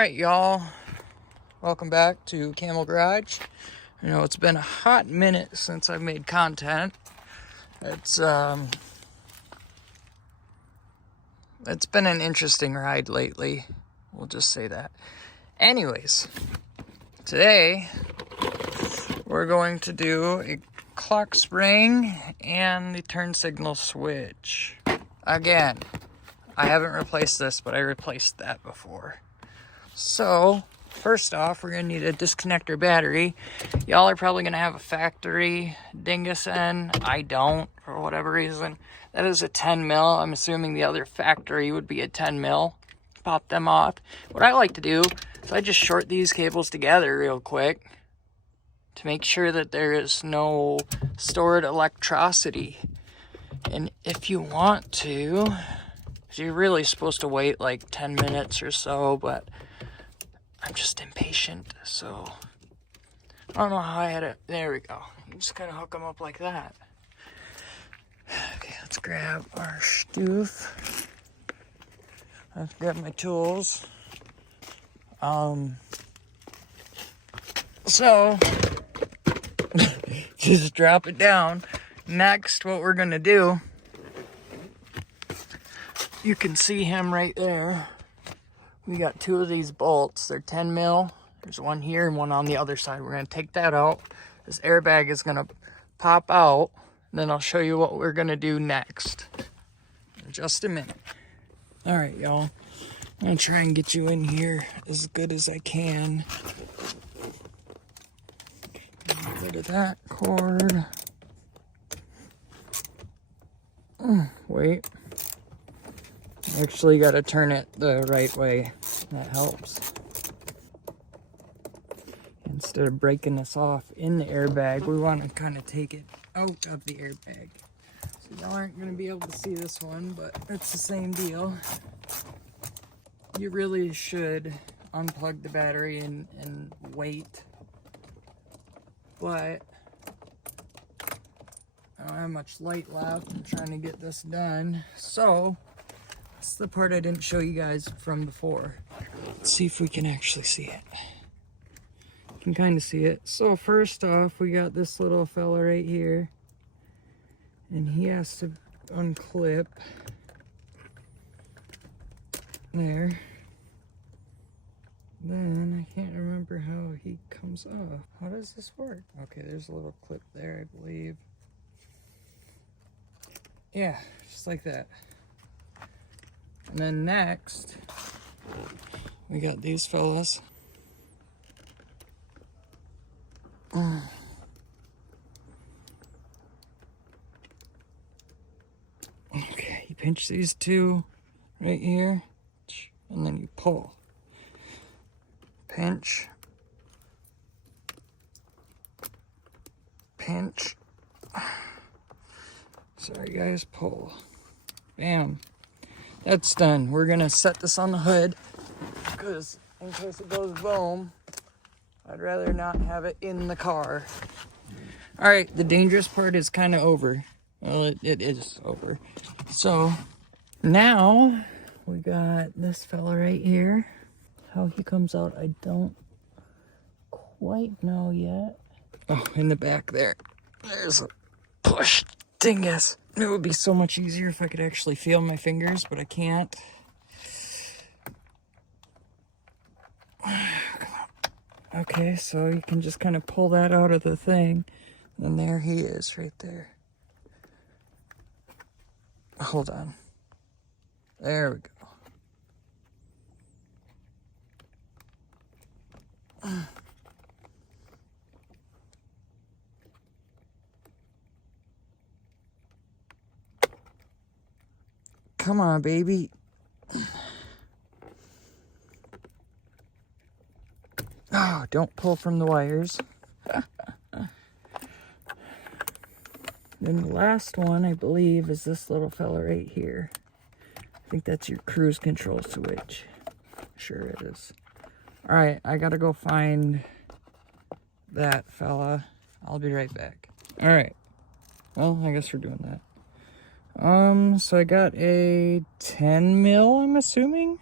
Alright, y'all. Welcome back to Camel Garage. I know it's been a hot minute since I've made content. It's been an interesting ride lately. We'll just say that. Anyways, today we're going to do a clock spring and the turn signal switch. Again, I haven't replaced this, but I replaced that before. So, first off, we're going to need a disconnector battery. Y'all are probably going to have a factory Dingusen. I don't, for whatever reason. That is a 10 mil. I'm assuming the other factory would be a 10 mil. Pop them off. What I like to do is I just short these cables together real quick to make sure that there is no stored electricity. And if you want to, you're really supposed to wait like 10 minutes or so, but I'm just impatient, so I don't know how I had it. There we go. You just kind of hook them up like that. Okay, let's grab our stoof. Let's grab my tools. So just drop it down. Next, what we're gonna do, you can see him right there. We got two of these bolts. They're 10 mil. There's one here and one on the other side. We're going to take that out. This airbag is going to pop out. And then I'll show you what we're going to do next. In just a minute. Alright, y'all. I'm going to try and get you in here as good as I can. Get rid of that cord. Wait. Actually got to turn it the right way. That helps. Instead of breaking this off in the airbag, we want to kind of take it out of the airbag. So y'all aren't going to be able to see this one, but it's the same deal. You really should unplug the battery and wait. But I don't have much light left. I'm trying to get this done. So that's the part I didn't show you guys from before. Let's see if we can actually see it. You can kind of see it. So first off, we got this little fella right here. And he has to unclip. There. Then, I can't remember how he comes off. How does this work? Okay, there's a little clip there, I believe. Yeah, just like that. And then next, we got these fellas. Okay, you pinch these two right here, and then you pull. Pinch. Pinch. Sorry guys, pull. Bam. That's done. We're gonna set this on the hood because in case it goes boom, I'd rather not have it in the car. Alright, the dangerous part is kind of over. Well, it is over. So now we got this fella right here. How he comes out, I don't quite know yet. Oh, in the back there. There's a push dingus. It would be so much easier if I could actually feel my fingers, but I can't. Okay, so you can just kind of pull that out of the thing. And there he is right there. Hold on. There we go. Come on, baby. Oh, don't pull from the wires. Then the last one, I believe, is this little fella right here. I think that's your cruise control switch. Sure it is. Alright, I gotta go find that fella. I'll be right back. Alright. Well, I guess we're doing that. So I got a 10 mil, I'm assuming?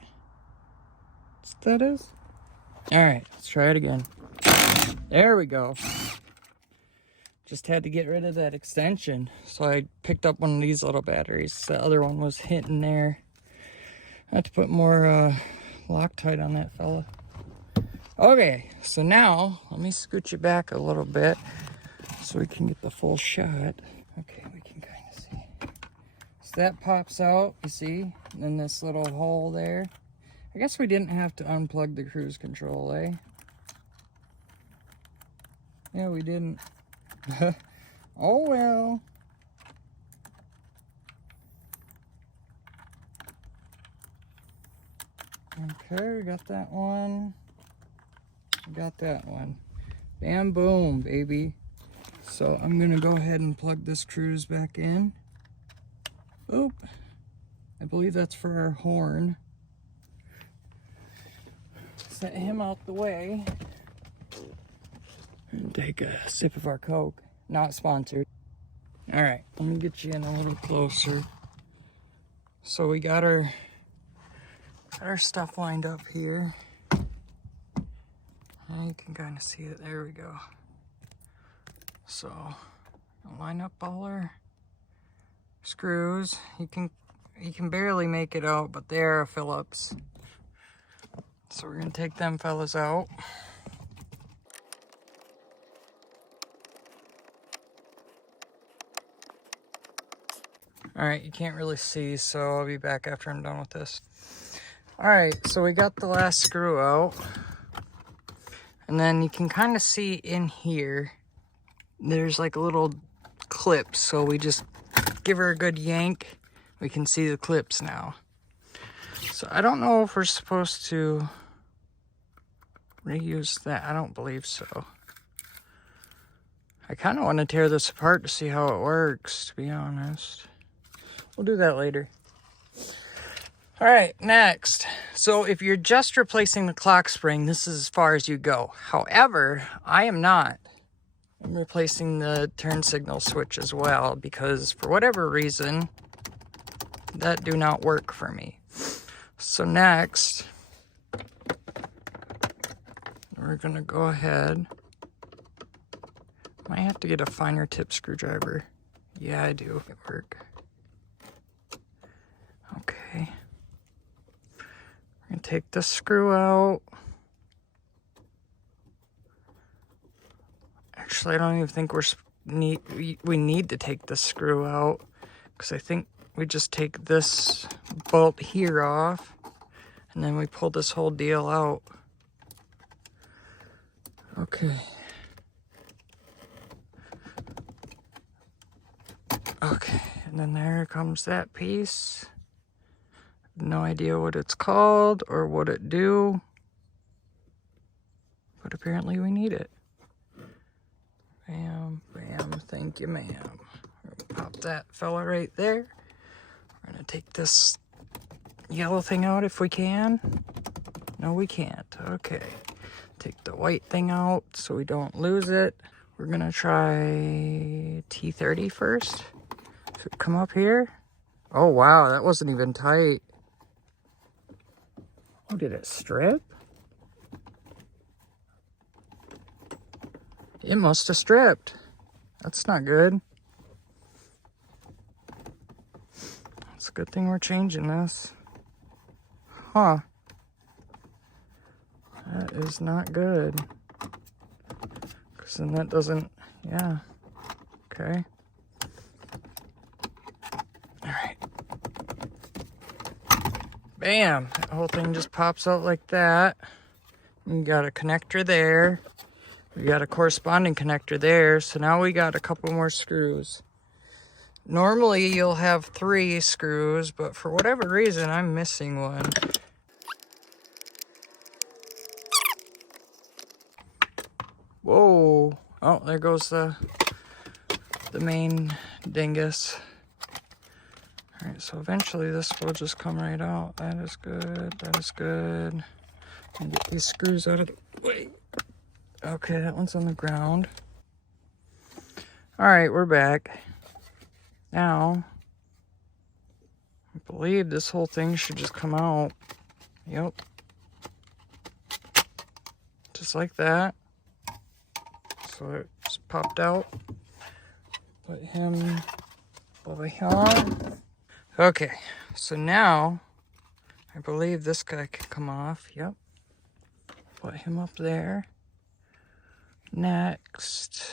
That is? All right, let's try it again. There we go. Just had to get rid of that extension. So I picked up one of these little batteries. The other one was hitting there. I have to put more Loctite on that fella. Okay, so now let me scoot you back a little bit so we can get the full shot. Okay, we can kind of see. So that pops out, you see, in this little hole there. I guess we didn't have to unplug the cruise control, eh? Yeah, we didn't. Oh well. Okay, we got that one. We got that one. Bam, boom, baby. So I'm gonna go ahead and plug this cruise back in. Oop. I believe that's for our horn. Set him out the way. And take a sip of our Coke. Not sponsored. All right, let me get you in a little closer. So we got our stuff lined up here. And you can kind of see it. There we go. So line up all our screws. You can barely make it out, but they are Phillips. So we're gonna take them fellas out. All right, you can't really see, so I'll be back after I'm done with this. All right, so we got the last screw out. And then you can kind of see in here, there's like a little clip. So we just give her a good yank. We can see the clips now. So I don't know if we're supposed to reuse that. I don't believe so. I kind of want to tear this apart to see how it works, to be honest. We'll do that later. All right, next. So if you're just replacing the clock spring, this is as far as you go. However, I am not. I'm replacing the turn signal switch as well because for whatever reason, that do not work for me. So next, we're gonna go ahead. Might have to get a finer tip screwdriver. Yeah, I do. It work. Okay. We're gonna take this screw out. Actually, I don't even think we need to take this screw out because I think we just take this bolt here off and then we pull this whole deal out. Okay. Okay, and then there comes that piece. No idea what it's called or what it do, but apparently we need it. Bam, bam, thank you, ma'am. Pop that fella right there. We're gonna take this yellow thing out if we can. No, we can't. Okay. Take the white thing out so we don't lose it. We're gonna try T30 first. Should it come up here? Oh, wow, that wasn't even tight. Oh, did it strip? It must have stripped. That's not good. It's a good thing we're changing this. Huh. That is not good. Because then that doesn't, yeah. Okay. Alright. Bam! That whole thing just pops out like that. You got a connector there. We got a corresponding connector there. So now we got a couple more screws. Normally you'll have 3 screws, but for whatever reason I'm missing one. Whoa. Oh, there goes the main dingus. Alright, so eventually this will just come right out. That is good. That is good. And get these screws out of the way. Okay, that one's on the ground. Alright, we're back. Now, I believe this whole thing should just come out. Yep. Just like that. So it just popped out. Put him over here. Okay, so now I believe this guy can come off. Yep. Put him up there. Next.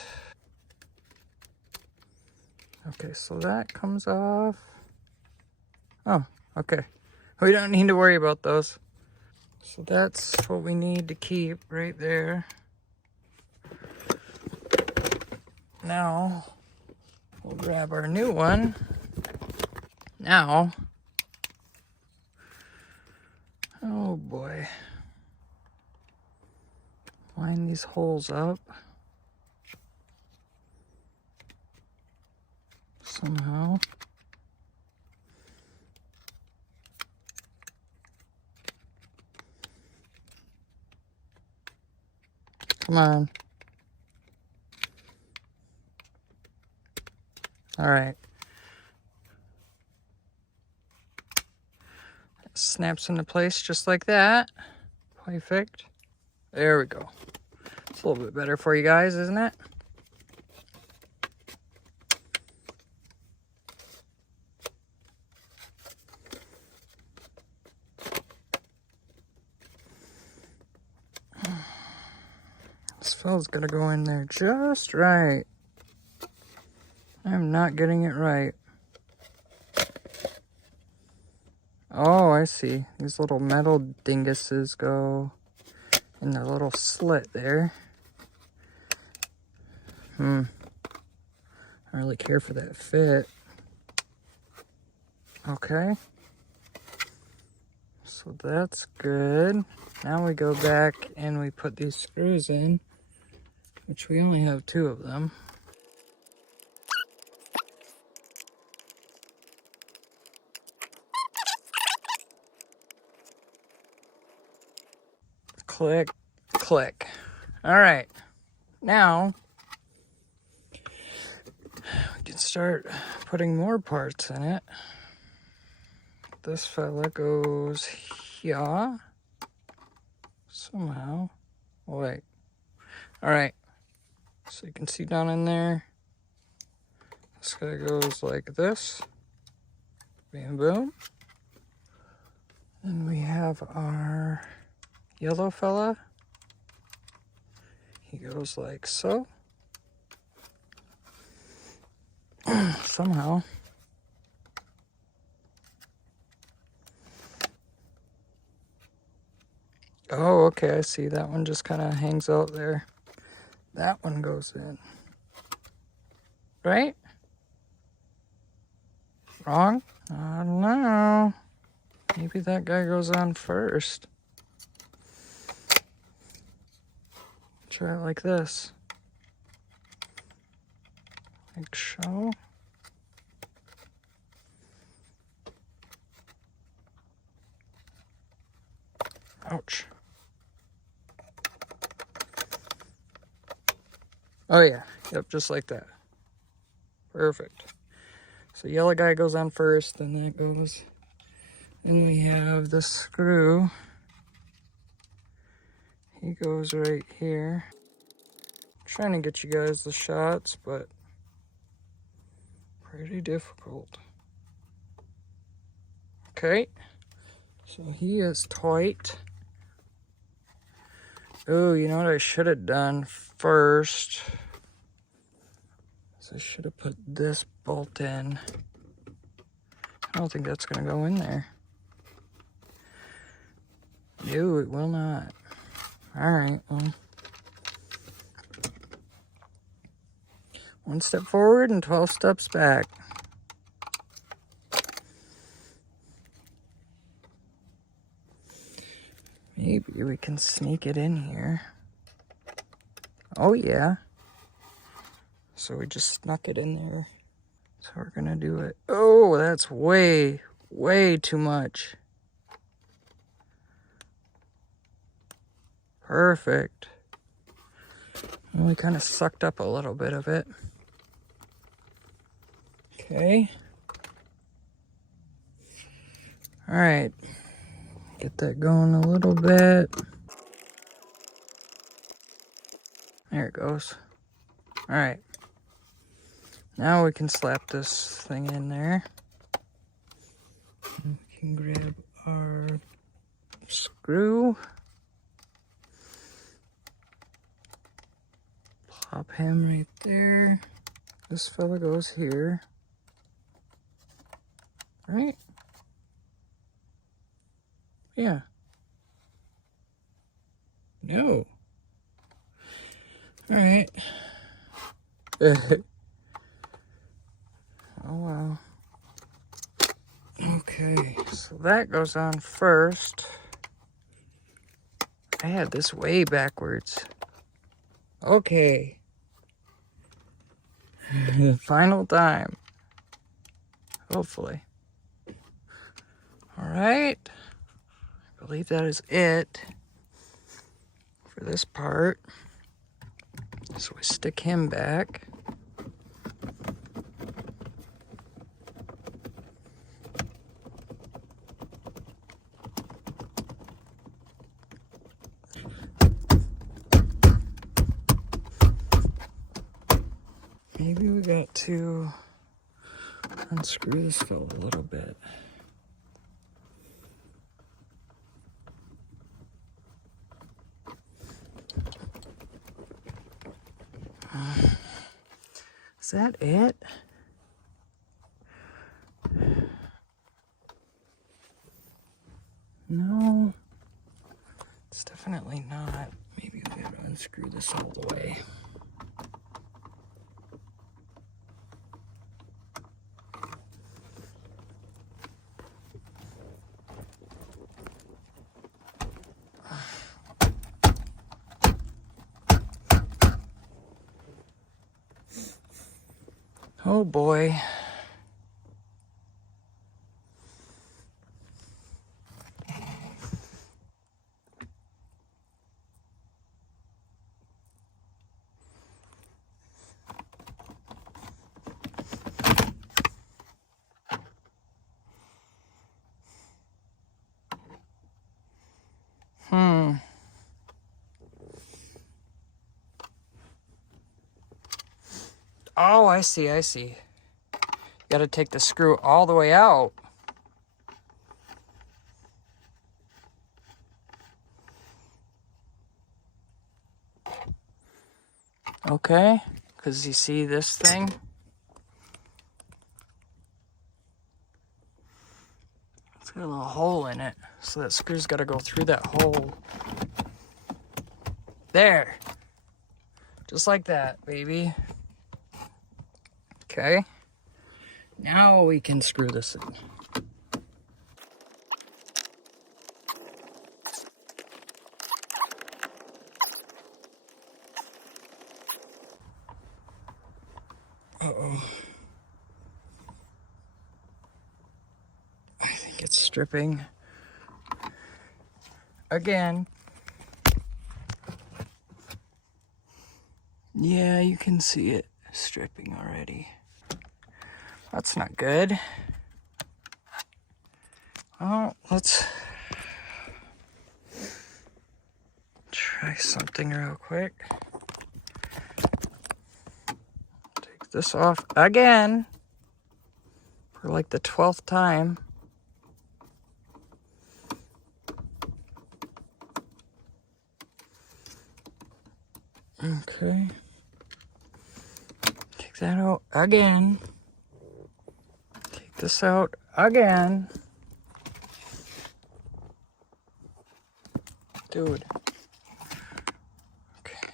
Okay, so that comes off. Oh, okay. We don't need to worry about those. So that's what we need to keep right there. Now, we'll grab our new one. Now, oh boy. Line these holes up. Somehow. Come on. All right. It snaps into place just like that. Perfect. There we go. It's a little bit better for you guys, isn't it? This fella's gonna go in there just right. I'm not getting it right. Oh, I see. These little metal dinguses go in their little slit there. I don't really care for that fit. Okay. So that's good. Now we go back and we put these screws in, which we only have 2 of them. Click, click. All right. Now we can start putting more parts in it. This fella goes here. Somehow. Wait. All right. So you can see down in there. This guy goes like this. Bam, boom. And we have our yellow fella. He goes like so. Somehow. Oh, okay, I see. That one just kind of hangs out there. That one goes in. Right? Wrong? I don't know. Maybe that guy goes on first. Try it like this. Like so. Ouch. Oh yeah, yep, just like that. Perfect. So yellow guy goes on first, then that goes. Then we have the screw. He goes right here. I'm trying to get you guys the shots, but pretty difficult. Okay, so he is tight. Oh, you know what I should have done first? So I should have put this bolt in. I don't think that's gonna go in there. No, it will not. All right, well. 1 step forward and 12 steps back. Maybe we can sneak it in here. Oh yeah. So we just snuck it in there. So we're gonna do it. Oh, that's way, way too much. Perfect. And we kind of sucked up a little bit of it. Okay. All right. Get that going a little bit. There it goes. All right. Now we can slap this thing in there. We can grab our screw. Plop him right there. This fella goes here. Right? Yeah. No. All right. Oh, wow. Okay, so that goes on first. I had this way backwards. Okay. Final time. Hopefully. All right. I believe that is it for this part. So we stick him back. Maybe we got to unscrew this fella a little bit. Is that it? No, it's definitely not. Maybe we gotta unscrew this all the way. Oh boy. Oh, I see, I see. Got to take the screw all the way out. Okay, because you see this thing? It's got a little hole in it, so that screw's got to go through that hole. There. Just like that, baby. Okay. Now we can screw this in. Uh-oh. I think it's stripping. Again. Yeah, you can see it stripping already. That's not good. Oh, let's try something real quick. Take this off again for like the 12th time. Okay. Take that out again. Take this out again. Dude. Okay.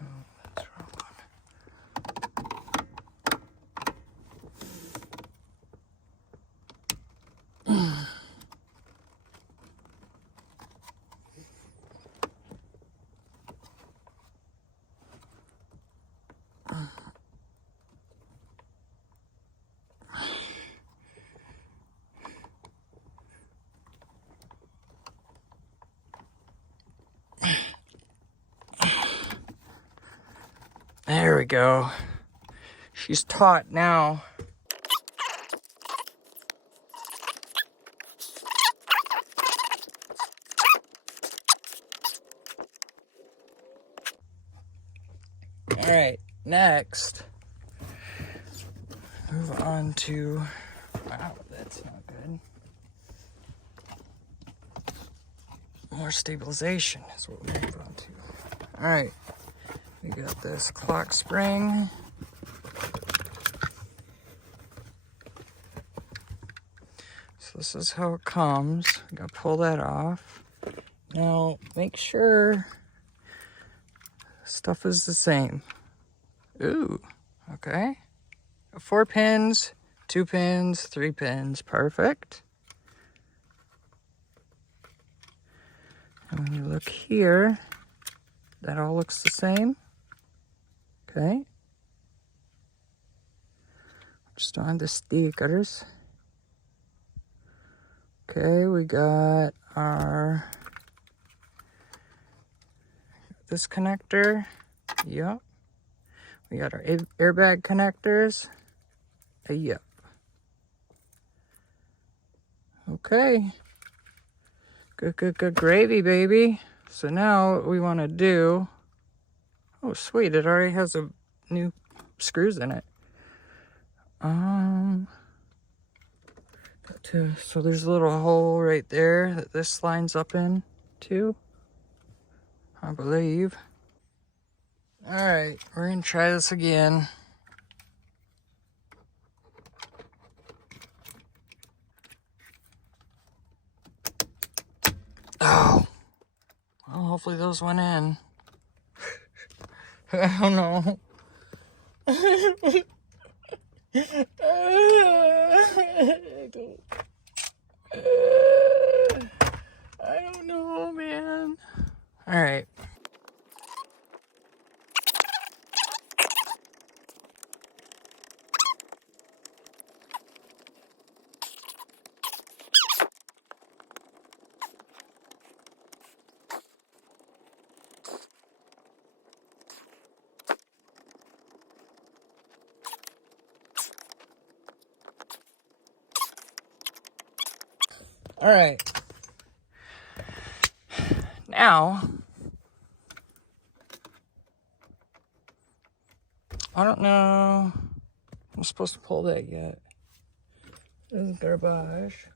Oh, that's wrong one. There we go. She's taut now. Alright, next, move on to, wow, that's not good. More stabilization is what we move on to. Alright, we got this clock spring. So this is how it comes. I'm gonna pull that off. Now, make sure stuff is the same. Ooh, okay. 4 pins, 2 pins, 3 pins, perfect. And when you look here, that all looks the same. Okay. Just on the stickers. Okay, we got our this connector. Yep. We got our airbag connectors. Yep. Okay. Good gravy, baby. So now what we want to do... Oh, sweet. It already has a new screws in it. So there's a little hole right there that this lines up in too, I believe. All right, we're gonna try this again. Oh, well, hopefully those went in. I don't know. I don't know, man. All right. All right. Now, I don't know. I'm supposed to pull that yet. This is garbage.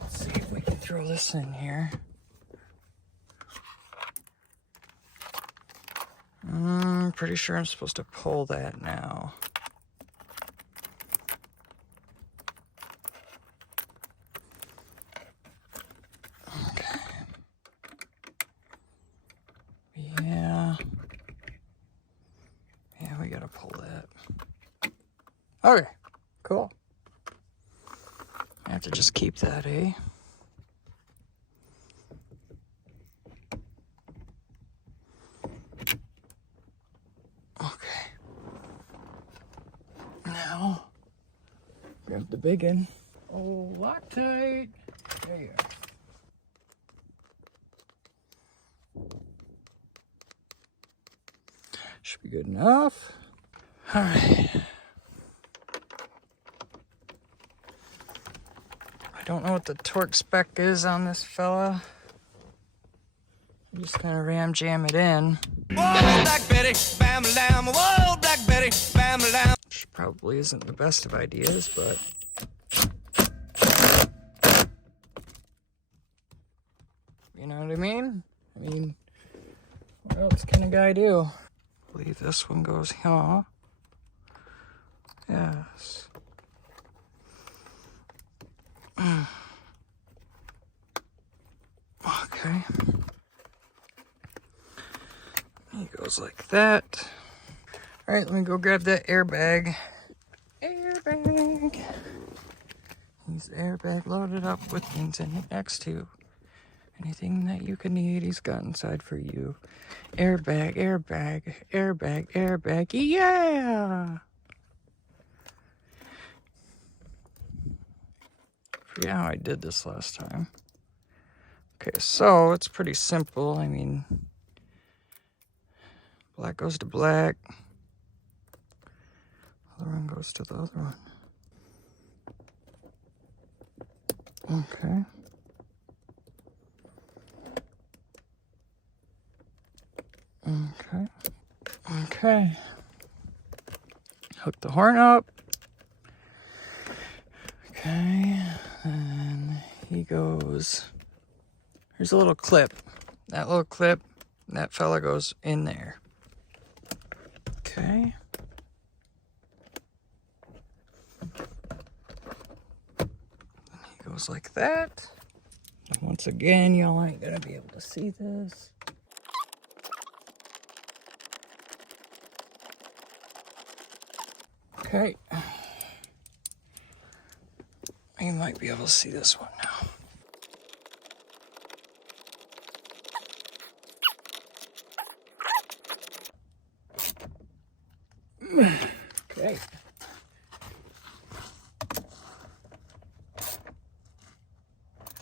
Let's see if we can throw this in here. I'm pretty sure I'm supposed to pull that now. Okay. Yeah. Yeah, we gotta pull that. Okay, cool. I have to just keep that, eh? Okay. Now, grab the big one. Oh, Loctite. There you go. Should be good enough. All right. I don't know what the torque spec is on this fella. I'm just gonna ram jam it in. Whoa, Black Betty, bam lamb. Whoa, Black Betty, bam lamb. Which probably isn't the best of ideas, but you know what I mean? I mean, what else can a guy do? I believe this one goes here. Yes. Okay. He goes like that. All right, let me go grab that airbag. Airbag. He's airbag loaded up with things in it next to. Anything that you could need, he's got inside for you. Airbag, airbag, airbag, airbag. Yeah! Forget how I did this last time. Okay, so it's pretty simple. I mean, black goes to black. Other one goes to the other one. Okay. Okay. Okay. Hook the horn up. Okay, and he goes, here's a little clip. That little clip, that fella goes in there. Okay. He goes like that. And once again, y'all ain't gonna be able to see this. Okay. You might be able to see this one now. Okay.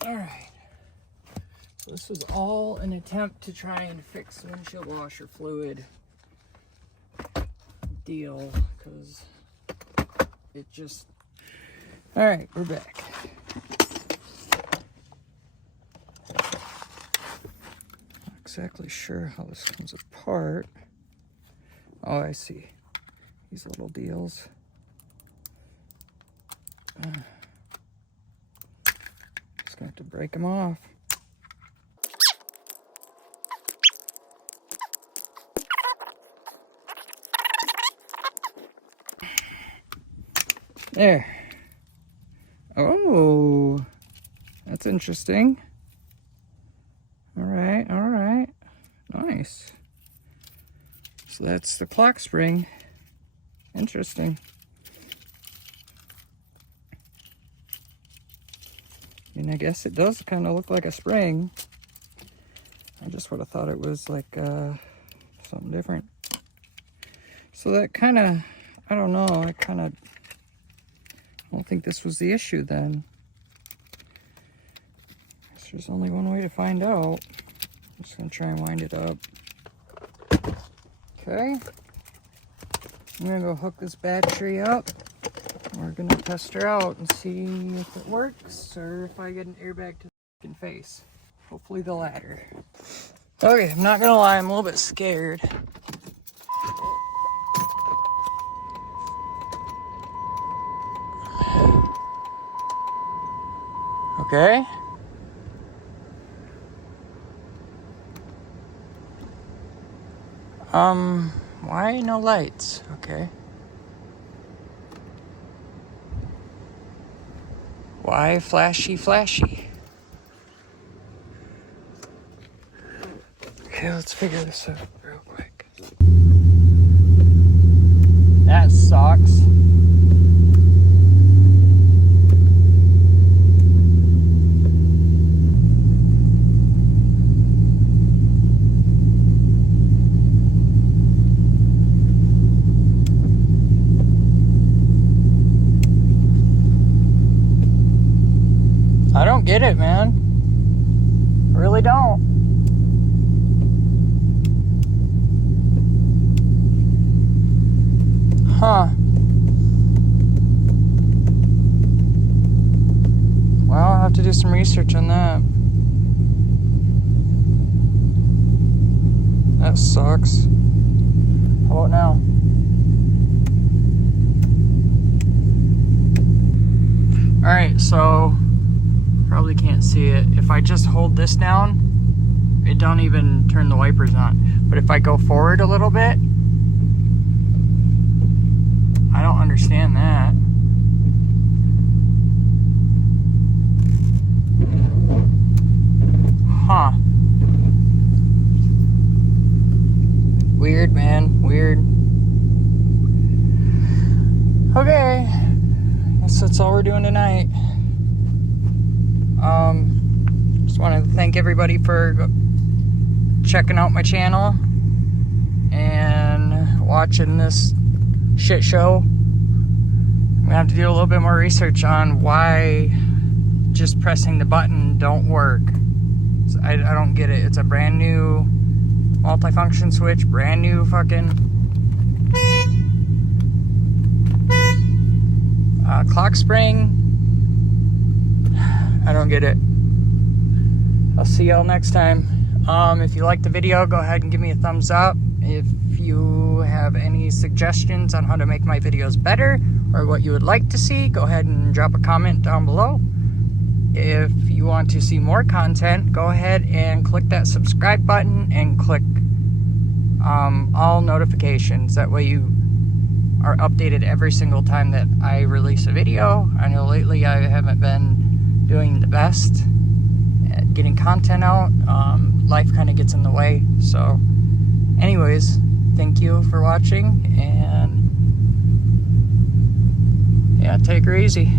All right. So this was all an attempt to try and fix the windshield washer fluid deal, because it just... All right, we're back. Not exactly sure how this comes apart. Oh, I see. These little deals. Just gonna have to break them off. There. Oh, that's interesting. All right, all right. Nice. So that's the clock spring. Interesting. And I guess it does kind of look like a spring. I just would have thought it was like something different. So that kind of, I don't know, I don't think this was the issue then. Guess there's only one way to find out. I'm just gonna try and wind it up. Okay. I'm gonna go hook this battery up. We're gonna test her out and see if it works or if I get an airbag to the face. Hopefully the latter. Okay, I'm not gonna lie, I'm a little bit scared. Okay. Why no lights? Okay. Why flashy, flashy? Okay, let's figure this out real quick. That sucks. I don't get it, man. I really don't. Huh. Well, I'll have to do some research on that. That sucks. How about now? Alright, so probably can't see it. If I just hold this down, it don't even turn the wipers on. But if I go forward a little bit, I don't understand that. Huh. Weird, man. Weird. Okay. Guess that's all we're doing tonight. Just wanted to thank everybody for checking out my channel and watching this shit show. I'm gonna have to do a little bit more research on why just pressing the button don't work. I don't get it. It's a brand new multifunction switch, brand new fucking clock spring. I don't get it. I'll see y'all next time. If you liked the video, go ahead and give me a thumbs up. If you have any suggestions on how to make my videos better or what you would like to see, go ahead and drop a comment down below. If you want to see more content, go ahead and click that subscribe button and click all notifications. That way you are updated every single time that I release a video. I know lately I haven't been doing the best at getting content out. Life kind of gets in the way. So anyways, thank you for watching, and yeah, take her easy.